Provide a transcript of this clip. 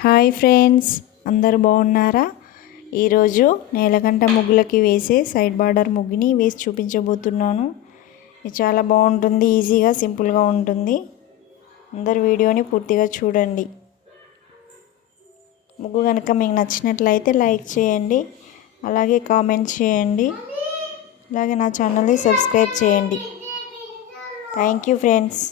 Hi friends అందరు బాగున్నారా? ఈరోజు నేలకంట ముగ్గులకి వేసే సైడ్ బార్డర్ ముగ్గుని వేసి చూపించబోతున్నాను. ఇది చాలా బాగుంటుంది ఈజీగా సింపుల్గా ఉంటుంది. అందరు వీడియోని పూర్తిగా చూడండి. ముగ్గు కనుక మీకు నచ్చినట్లయితే లైక్ చేయండి అలాగే కామెంట్ చేయండి అలాగే నా ఛానల్ని సబ్స్క్రైబ్ చేయండి. Thank you friends.